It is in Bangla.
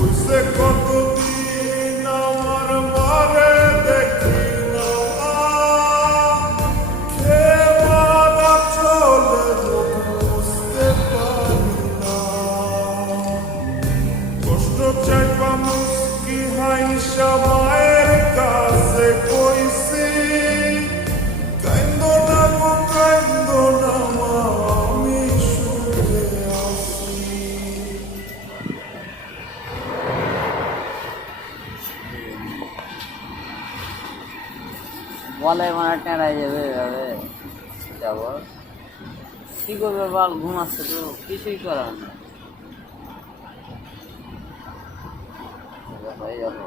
হইছে কতদিন আমার মারে দেখি না, খেয়ে মারা চলে মুখ বুঝতে পারি না। কষ্ট চাইবা মুস্কি হাইসা মায়ের কাছে কইছি, কাইন্দো না গো কাইন্দো না মা, আমি সুখে আছি। বলে মানে টেঁড়াই যাবে এভাবে যাবো কি করবে বল, ঘুমাচ্ছে তো কিছুই করার না। হয়ে যাবে।